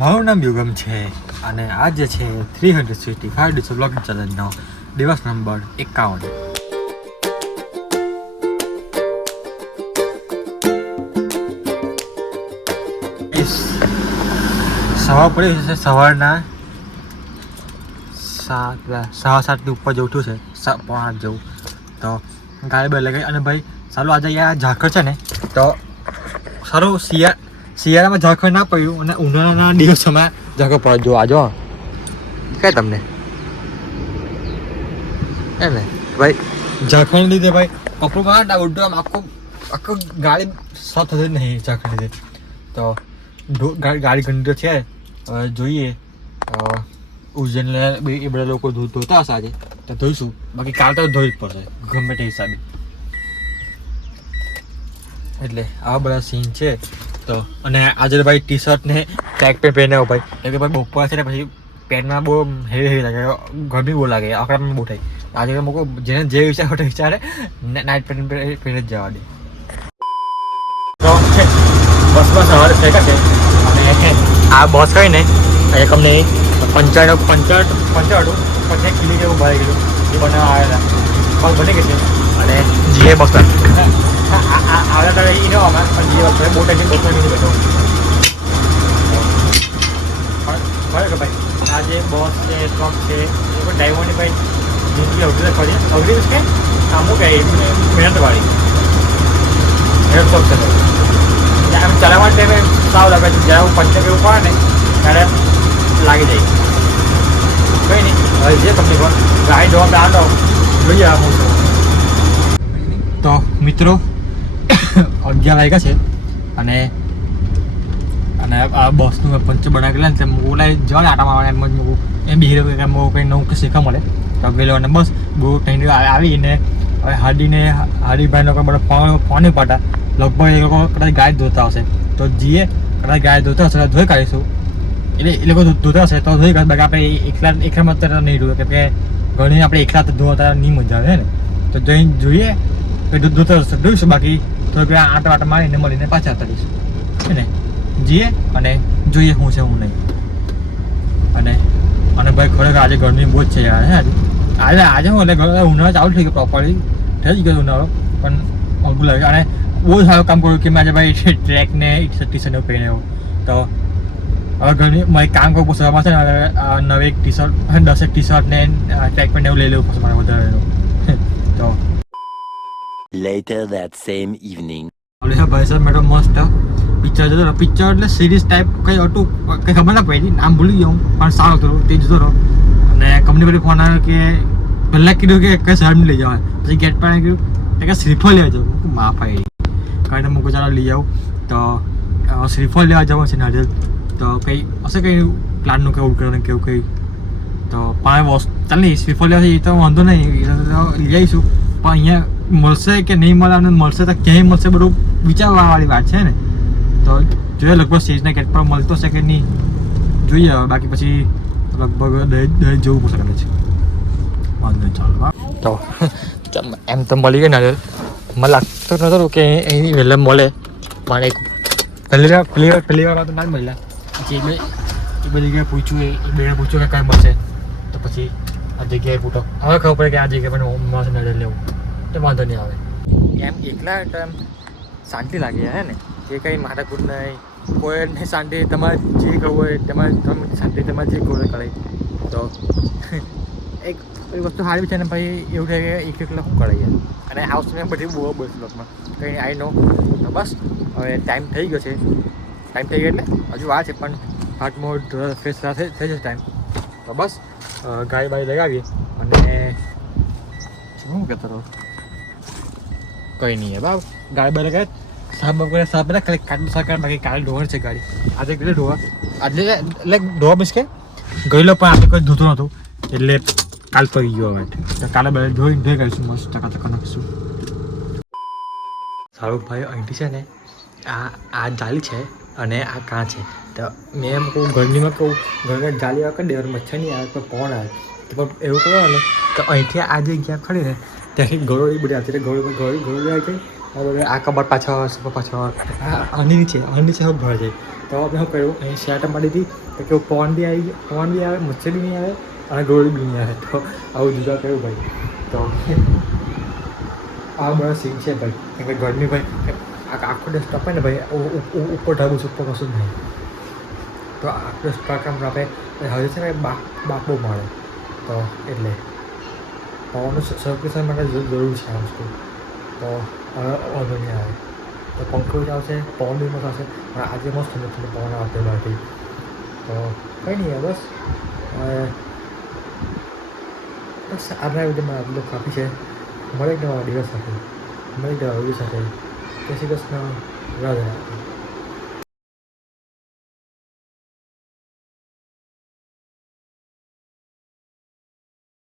મારું નામ યુગમ છે અને આજે છે 365 દિવસ બ્લોગિંગ ચેલેન્જનો દિવસ નંબર 51. સવાર પડી છે, સવારના 7:30 ઉપર જ ઉઠ્યું છે, 7:45 જેવું. તો ગાડી બે લગાવી અને ભાઈ સારું આજે અહીંયા ઝાકળ છે ને તો સારું શિયાળામાં ઝાકળ ના પડ્યું અને ઉનાળાના દિવસોમાં ઝાકળ પડે. જો આજો કઈ તમને એમ ને ભાઈ ઝાકળ લીધે ભાઈ કપડું કાઢ આમ આખું ગાડી સાફ થતી નહીં ઝાકળ લીધે. તો ગાડી ગંદી છે, હવે જોઈએ ઉજ્જૈનને એ બધા લોકો ધોતા હશે આજે તો ધોઈશું, બાકી કાલ તો ધોઈ જ પડશે ગમે તે હિસાબે. એટલે આવા બધા સીન છે. તો અને આજે ભાઈ ટી શર્ટ ને ટ્રેક પેન્ટ પહેરાવો ભાઈ, કેમ કે ભાઈ બપોર છે ને પછી પેન્ટમાં બહુ હેવી લાગે, ગરમી બહુ લાગે, આકડામાં બહુ થાય. આજે મૂકો જેને જે વિચારે નાઇટ પેન્ટ પહેરી જ જવા દે. બસમાં સવારે ફેંકા છે અને આ બસ કઈ ને એક અમને પંચાણું પછી કિલો જેવું ભરાઈ ગયું એ બનાવવા આવેલા બસ બની ગઈ છે. અને જીએ બસ આવ્યા તારે ઇનોવામાં પણ જીએ બસ બહુ ટાઈમ બસ નહીં બેઠો બરાબર ભાઈ. આ જે બસ છે ટ્રક છે એ પણ ડ્રાઈવરની ભાઈ જિંદગી અઘરી કે અમુક મહેનતવાળી મહેનત શોખ છે. આમ ચલાવવા ટાઈમે સાવ લાગે છે, જ્યારે હું પંચર એવું પડે ને ત્યારે લાગી જાય. કંઈ નહીં, હવે જે તમને ગાડી જોવા આટો જોઈએ હું છું. તો મિત્રો 11 વાગ્યા છે અને આ બસનું પંચર બનાવેલા ને ઓલા જવા આટા મારવા એમ જ મૂકું એમ બી કંઈ નવું કંઈ શીખવા મળે તો ગયેલો. અને બસ બહુ ઠંડી આવીને હવે હાર્દિકભાઈનો બધા ફોન પાટા લગભગ એ લોકો કદાચ ગાડી ધોતા હશે તો જીએ કદાચ ગાડી ધોતા હશે ધોઈ કાઢીશું. એટલે એ લોકો ધોતા હશે તો ધોઈ કાઢ, બાકી આપણે એકલામાં અત્યારે નહીં ધોવે, કેમ કે ઘણી આપણે એકલા ધોતા નહીં મજા આવે ને. તો જોઈએ કે ધોતા હશે ધોઈશું, બાકી થોડીક આટા મારીને મળીને પાછા ઉતારીશું છે ને જીએ અને જોઈએ શું છે હું નહીં. અને ભાઈ ખરેખર આજે ગરમી બહુ જ છે યાર. હે આજે હું એટલે ઉનાળો ચાલુ થઈ ગયો, પ્રોપરલી થઈ જ ગયો ઉનાળો, પણ અઘરું લાગે. અને બહુ સારું કામ કર્યું કે મેં આજે ભાઈ ટ્રેક ને ટી શર્ટ પહેરીને આવ્યો. તો હવે ઘણી મારે કામ કરવું પડશે છે ને, નવી ટી શર્ટ 10 ટી શર્ટ ને ટ્રેક પેન્ટ એવું લઈ લેવું પડશે મારે વધારે. તો Later that same evening. ભાઈ સાહેબ મેડમ મસ્ત પિક્ચર જોતો રહો. પિક્ચર એટલે સિરીઝ ટાઈપ કંઈ હતું કંઈ ખબર ના પડી, નામ ભૂલી ગયો પણ સારું હતું તે જોતો રહો. અને કંપની પરથી ફોન આવ્યો કે પહેલાં કીધું કે કઈ શહેર લઈ જવાય, પછી ગેટ પર કીધું કે શ્રીફળ લેવા જાઉં. માફ આવી કાંઈ મૂકો ચાલો લઈ આવું. તો શ્રીફળ લેવા જવું છે નારિયેલ, તો કંઈ હશે કંઈ પ્લાનનું કેવું કરવાનું કેવું કંઈ. તો પણ ચાલ નહીં શ્રીફળ લેવા એ તો વાંધો નહીં, લઈ આવીશું. પણ અહીંયા મળશે કે નહીં મળે અને મળશે તો ક્યાંય મળશે બધું વિચારવાવાળી વાત છે ને. તો જોઈએ લગભગ સ્ટેજના ગેટ પર મળતો છે કે નહીં જોઈએ, બાકી પછી લગભગ દહીં જવું પડશે કદાચ. વાંધો નહીં ચાલો. તો એમ તો મળી ગઈ નારિયેલ, મને લાગતું નહોતું કે એની વહેલા મળે, પણ એક પહેલી વાર તો ના જ મળ્યા. પછી એ બધી જગ્યાએ પૂછ્યું, એ બેને પૂછ્યું કે કાંઈ મળશે, તો પછી આ જગ્યાએ પૂછો. હવે ખબર પડે કે આ જગ્યાએ પણ મળશે નારિયેલ લેવું તો વાંધો નહીં આવે. એમ એકલા એમ શાંતિ લાગે હે ને, એ કંઈ માથાકૂટ નહીં, કોઈને શાંતિ તમારે જે કહું હોય તમારે શાંતિ તમારે જે કહું કરે. તો એક વસ્તુ સારી છે ને ભાઈ, એવું થાય કે એકલા શું કરે યાર. અને હાઉસ મેં બધી બહુ બસ બ્લોકમાં કંઈ આઈ નો. તો બસ હવે ટાઈમ થઈ ગયો છે, ટાઈમ થઈ ગયો એટલે હજુ વાર છે પણ હાથમાં ફ્રેશ થઈ જશે ટાઈમ. તો બસ ગાડી બાડી લગાવીએ અને શું કહેતો રહો કંઈ નહીં હે બાબ ગાડી બાડી લગાવે સાફ બધા ખાલી કાઢ સરકાર, બાકી કાલે ધોવાની છે ગાડી. આજે કેટલે ધોવા આજે એટલે ધોવા મીન્સ કે ગયેલો પણ આજે કોઈ ધોતું નહોતું એટલે કાલ પડી ગયો હવે. તો કાલે બધા ધોઈ કાઢીશું, મસ્ત ટકા નાખીશું. સારું ભાઈ અહીંથી છે ને આ જાલી છે અને આ કાં છે. તો મેં એમ કહું ગરમીમાં કહું ઘર જાલી આવે કરી દેવાનું, મચ્છર નહીં આવે પણ પવન આવે તો એવું કરો ને. તો અહીંથી આ જગ્યા ખડી ને ત્યાંથી ગરોળી બધી આવતી ગરોળી આવી જાય. આ કબાટ પાછળ આની નીચે ભરાઈ જાય. તો આપણે શું કર્યું અહીં શર્ટ મારી હતી તો કેવું પવન બી આવે મચ્છર બી નહીં આવે અને ગોળી બી નહીં આવે તો આવું જુદા કર્યું ભાઈ તો આ બધા સીન છે ભાઈ કેમ કે ગરમી ભાઈ આખો દિવસ તપે ને ભાઈ ઉપર ઢાબું ઉપર કશું જ નહીં તો આખો દિવસ કામ આપણે હવે છે ને બાપો મળે તો એટલે પવનનું સર્ક્યુલેશન માટે જરૂર છે આ વસ્તુ તો વાંધો નહીં આવે તો પંખો જ આવશે પવન બી મસ્ત આવશે પણ આજે મસ્ત ઠંડો ઠંડો પવન આવતો હતી તો કંઈ નહીં બસ બસ આજના વિડીયો મારા બધું કાફી છે મળે એક નવા દિવસ સાથે મળે એક નવા વિડીયો સાથે જય શ્રી કૃષ્ણ રાધે રાધે